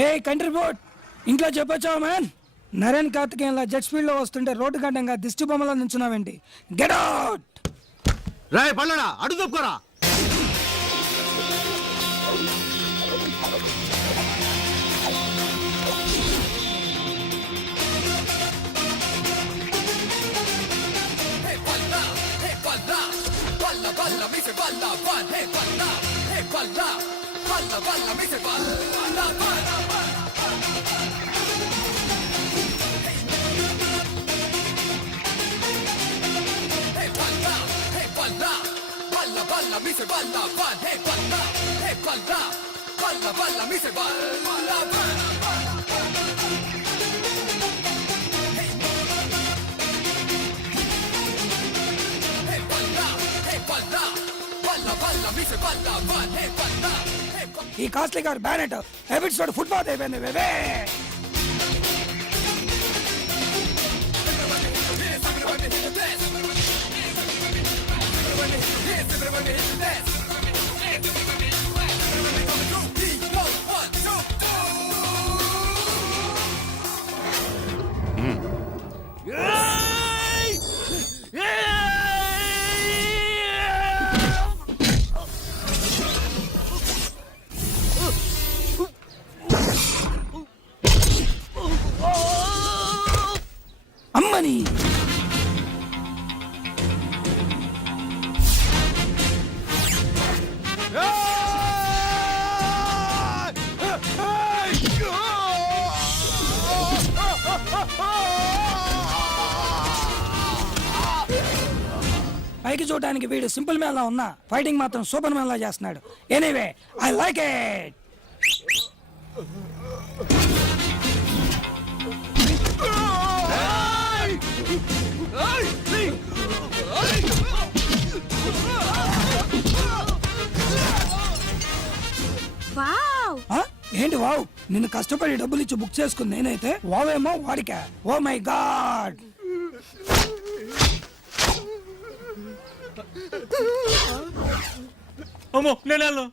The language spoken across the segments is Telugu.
ఏ కంట్రీ బోర్డ్ ఇంట్లో చెప్పొచ్చావా మ్యాన్? నరేన్ కార్తికేయన్లా జెట్ స్పీడ్ లో వస్తుంటే రోడ్డు గడ్డంగా దిష్టి బొమ్మలా నుంచున్నావేంటి? Get out! రాయ్ పల్లడా అడుగు తప్పుకోరా. ఈ కాస్ట్లీ కార్ బ్యానెట్ హ్యాబిట్స్ తోటి ఫుట్బాల్ అయిపోయింది బేబే. అమ్మని పైకి చూడడానికి వీడు సింపుల్ మ్యాన్ లా ఉన్నా ఫైటింగ్ మాత్రం సూపర్ మ్యాన్ లా చేస్తున్నాడు. Anyway I like it. ఏంటి వావ్? నిన్ను కష్టపడి డబ్బులు ఇచ్చి బుక్ చేసుకుంది నేనైతే వావేమో వాడికా? Oh my God! అమ్మో నేను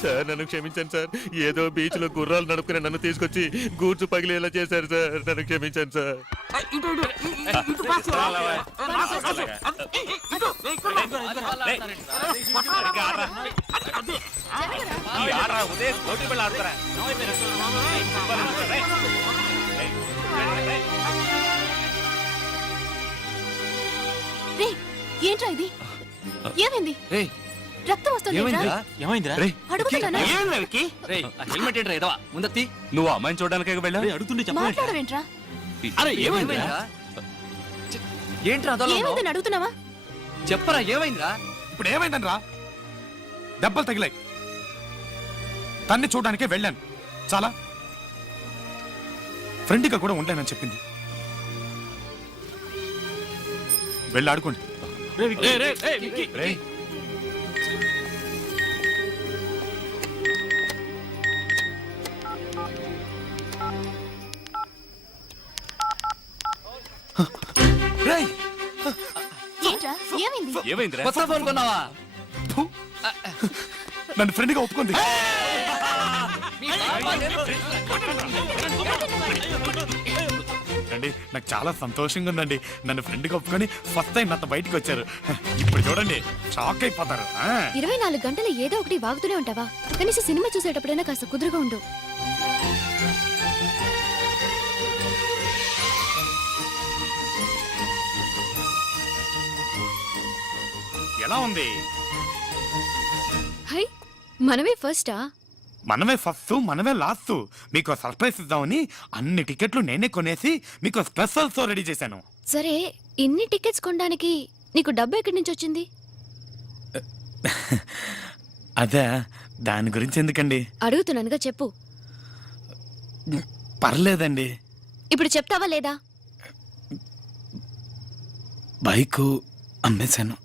సార్ నన్ను క్షమించండి సార్. ఏదో బీచ్ లో గుర్రాలు నడుపుకుని నన్ను తీసుకొచ్చి గూడ్సు పగిలేలా చేశారు సార్. నన్ను క్షమించండి సార్. ఏంట్రా ఇది? ఏమైంది? రక్తం వస్తుంది. నువ్వు అమ్మాయిని చూడడానికి వెళ్ళావు అడుగుతుండే మాట్లాడవేంట్రా? ఏమైందని అడుగుతున్నావా? చెప్పరా ఏమైందిరా? ఇప్పుడు ఏమైందని రా? దెబ్బలు తగిలాయి. తన్ని చూడడానికే వెళ్ళాను. చాలా ఫ్రెండ్గా కూడా ఉండలేనని చెప్పింది. వెళ్ళి ఆడుకోండి. నన్ను ఫ్రెండ్గా ఒప్పుకుంది. అండి నాకు చాలా సంతోషంగా ఉందండి. నన్ను ఫ్రెండ్గా ఒప్పుకొని ఫస్ట్ టైం నాతో బయటికి వచ్చారు. ఇప్పుడు చూడండి షాక్ అయిపోతారు. 24 గంటలు ఏదో ఒకటి వాగుతూనే ఉంటావా? కనీసం సినిమా చూసేటప్పుడైనా కాస్త కుదురుగా ఉండు. ఎలా ఉంది? హై, మనమే ఫస్టా? మనమే ఫస్ట్, మనమే లాస్ట్. మీకు సర్ప్రైజ్ ఇద్దామని అన్ని టికెట్లు నేనే కొనేసి మీకు స్పెషల్ షో రెడీ చేశాను. సరే, ఇన్ని టికెట్స్ కొనడానికి నీకు డబ్బు ఎక్కడి నుంచి వచ్చింది? అదే, దాని గురించి ఎందుకండి? అడుగుతున్నానుగా, చెప్పు. పర్లేదండి. ఇప్పుడు చెప్తావా లేదా? బైకు అమ్మేశాను.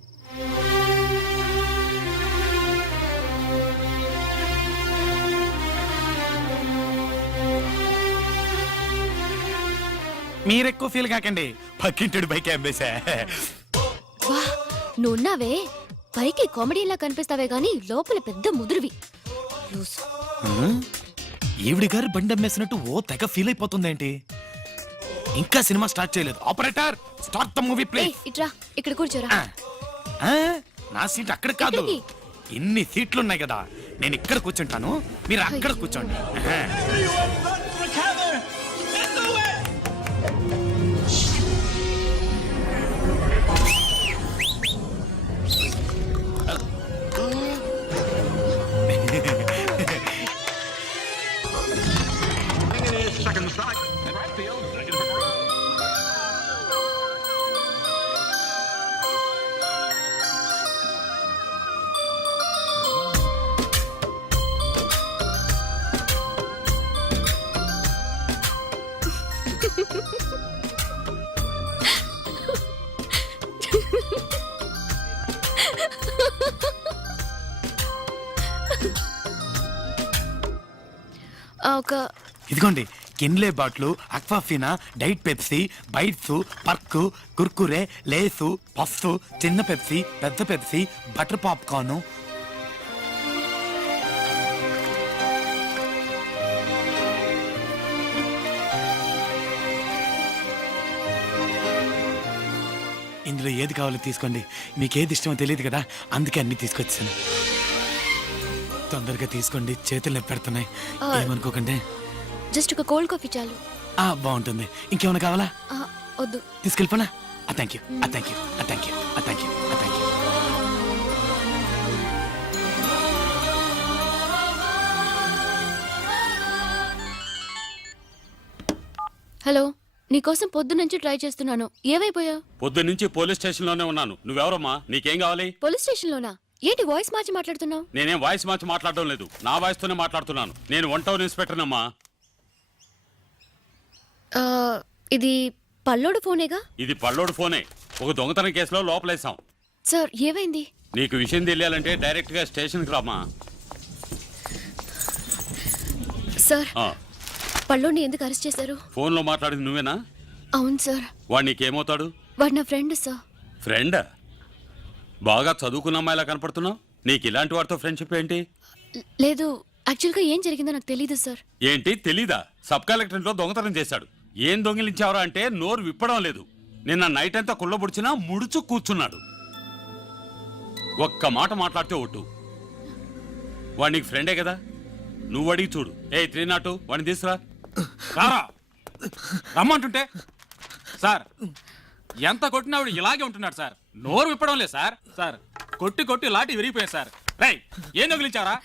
మీరెక్కువ ఫీల్ కాకండి, పక్కింటి బైక్ అమ్మేశా. వా, నువ్వున్నావే, పైకి కామెడీలా కనిపిస్తావే గానీ లోపల పెద్ద ముదురువి. లూసు. ఈవిడి గారు బండి అమ్మేసినట్టు ఓ తెగ ఫీల్ అయిపోతుందేంటి? ఇంకా సినిమా స్టార్ట్ చేయలేదు. Operator, start the movie play. ఏయ్, ఇట్రా, ఇక్కడ కూర్చోరా. నా సీట్ అక్కడ కాదు. ఎక్కడికి? ఇన్ని సీట్లు ఉన్నాయి కదా, నేను ఇక్కడ కూర్చుంటాను, మీరు అక్కడ కూర్చోండి. ఒక ఇదిగోండి, కిన్లే బాట్లు, Aquafina, diet Pepsi, bites, Perk, Kurkure, Lays, puffs, చిన్న పెప్సీ, పెద్ద పెప్సీ, బటర్ పాప్కార్న్. ఇందులో ఏది కావాలో తీసుకోండి. మీకేది ఇష్టమో తెలియదు కదా, అందుకే అన్ని తీసుకొచ్చాను. తొందరగా తీసుకోండి, చేతులు నొప్పి పెడుతున్నాయి. ఏమనుకోకండి. జస్ట్ ఒక కోల్డ్ కాఫీ చాలు. బాగుంటుంది. ఇంకేమైనా కావాలా? వద్దు. తీసుకెళ్ళిపోనా? Thank you, thank you, thank you, thank you, thank you. Hello, నీకోసం పొద్దునుంచి ట్రై చేస్తున్నాను. ఏమైపోయా? పొద్దున్నుంచి పోలీస్ స్టేషన్ లోనే ఉన్నాను. నువ్వెవరమ్మా? నీకేం కావాలి? పోలీస్ స్టేషన్ లోనా? ఏంటి వాయిస్ మార్చి మాట్లాడుతున్నావు? నేనేం వాయిస్ మార్చి మాట్లాడడం లేదు, నా వాయిస్ తోనే మాట్లాడుతున్నాను. నేను 1 టౌన్ ఇన్స్పెక్టర్ అమ్మా. ఇది పల్లోడు ఫోనేగా? ఇది పల్లోడు ఫోనే. ఒక దొంగతనం కేసులో లోపలేసాం. సార్, ఏమైంది? నీకు విషయం తెలియాలంటే డైరెక్ట్ గా స్టేషన్ కి రామా. సార్, పల్లోడిని ఎందుకు అరెస్ట్ చేశారు? ఫోన్ లో మాట్లాడింది నువ్వేనా? అవును సార్. వాడు నీకేమవుతాడు? వాడు నా ఫ్రెండ్ సార్. ఫ్రెండ్? బాగా చదువుకున్న అమ్మాయిలా కనపడుతున్నావు. నీకు ఇలాంటి వాడితో ఫ్రెండ్షిప్ ఏంటి? లేదు, యాక్చువల్గా ఏం జరిగిందో నాకు తెలీదు సార్. ఏంటి తెలీదా? సబ్ కలెక్టరేట్ లో దొంగతనం చేశాడు. ఏం దొంగిలించావరా అంటే నోరు విప్పడం లేదు. నిన్న నైట్ అంతా కుళ్ళబుడిచినా ముడుచు కూర్చున్నాడు. ఒక్క మాట మాట్లాడితే ఒట్టు. వాడు నీకు ఫ్రెండే కదా, నువ్వు అడిగి చూడు. 302 వాడిని తీసురా. రారా రమ్మంటుంటే. సార్, ఎంత కొట్టినా ఆవిడ ఇలాగే ఉంటున్నాడు సార్. నోరు విప్పడం లేదు సార్. సార్, కొట్టి కొట్టి లాటి విరిగిపోయింది సార్. రై, ఏం దొగిలించావరా?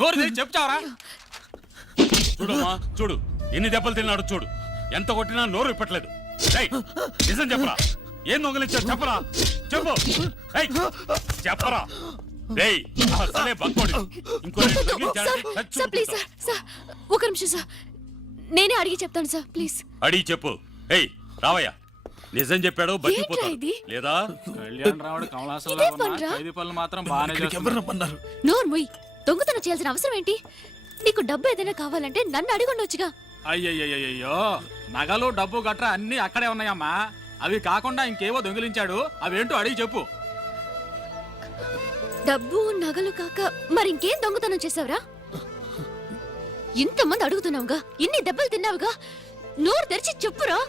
నోరు తెరిచి చెప్తావరా? చూడమ్మా, చూడు ఎన్ని దెబ్బలు తిన్నాడు చూడు. ఎంత కొట్టినా నోరు విప్పట్లేదు. రైట్, నిజం చెప్పరా? ఏం దొంగలించావు చెప్పరా? చెప్పు. చెప్పరా? అసలే బంకోడి. Sir, please sir. సార్, ఒక నిమిషం సార్, నేనే అడిగి చెప్తాను సార్, ప్లీజ్. అడిగి చెప్పు. రావయ్యా, నిజం చెప్పాడు బతికిపోతాడు ఇది? లేదా? కళ్యాణ్ రావుడు కమలాసంలో ఉన్న ఖైదీ పనులు మాత్రం బాగానే చేస్తున్నారు. నోరు ముయ్. దొంగతనం చేయాల్సిన అవసరం ఏంటి? నీకు డబ్బు ఏదైనా కావాలంటే నన్ను అడిగొండొచ్చుగా. అయ్యయ్యో, నగలు డబ్బు గట్రా అన్ని అక్కడే ఉన్నాయమ్మా. అవి కాకుండా ఇంకేవో దొంగిలించాడు. అవేంటో అడిగి చెప్పు. డబ్బు నగలు కాక మరి ఇంకేం దొంగతనం చేసావురా? ఇంతమంది అడుగుతున్నావుగా, ఇన్ని దెబ్బలు తిన్నావుగా, నోరు తెరిచి చెప్పురా.